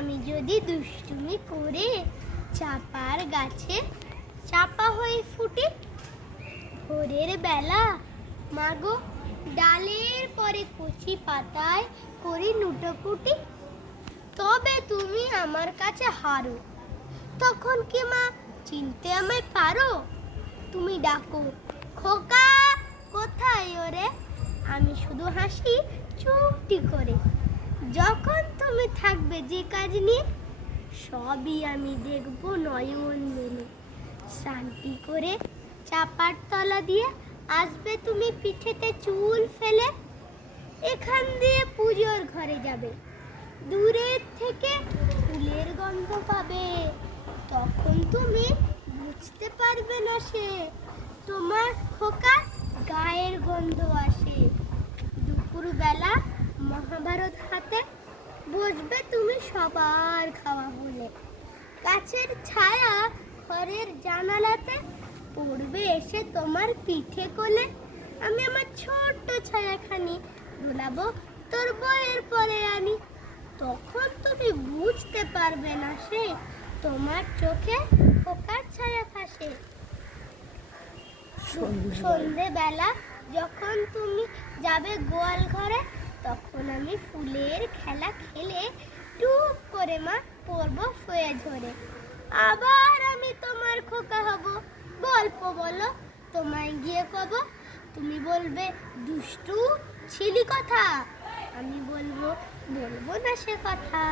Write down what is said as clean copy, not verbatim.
আমি যদি দুষ্টুমি করে চাপার গাছে চাপা হয়ে ফুটি, ভোরের বেলা মাগো ডালের পরে কচি পাতায় করি লুটোপুটি, তবে তুমি আমার কাছে হারো, তখন কি মা চিনতে আমায় পারো? তুমি ডাকো, খোকা কোথায় ওরে? আমি শুধু হাসি চুপটি করে। যখন তুমি থাকবে যে কাজ নিয়ে, সবই আমি দেখব নয়ন মেলে। শান্তি করে চাপার তলা দিয়ে আসবে তুমি পিঠেতে চুল ফেলে। এখান দিয়ে পুজোর ঘরে যাবে, দূরের থেকে ফুলের গন্ধ পাবে। তখন তুমি বুঝতে পারবে না সে তোমার খোকা গায়ের গন্ধ আসে। দুপুরবেলা মহাভারত হাতে বসবে তুমি সবার খাওয়া হলে। গাছের ছায়া ঘরের জানালাতে পড়বে এসে তোমার পিঠে কোলে। আমি আমার ছোট্ট ছায়াখানি দোলাবো তোর বইয়ের পরে আনি। তখন তুমি বুঝতে পারবে না সে তোমার চোখে খোকার ছায়া ফাঁসে। সন্ধেবেলা যখন তুমি যাবে গোয়াল ঘরে, তখন আমি ফুলের খেলা খেলে টুপ করে মা পড়বো ফুয়ে ঝরে। আবার আমি তোমার খোকা হব, গল্প বলো তোমায় গিয়ে কব। তুমি বলবে দুষ্টু ছিলি কথা, আমি বলবো না সে কথা।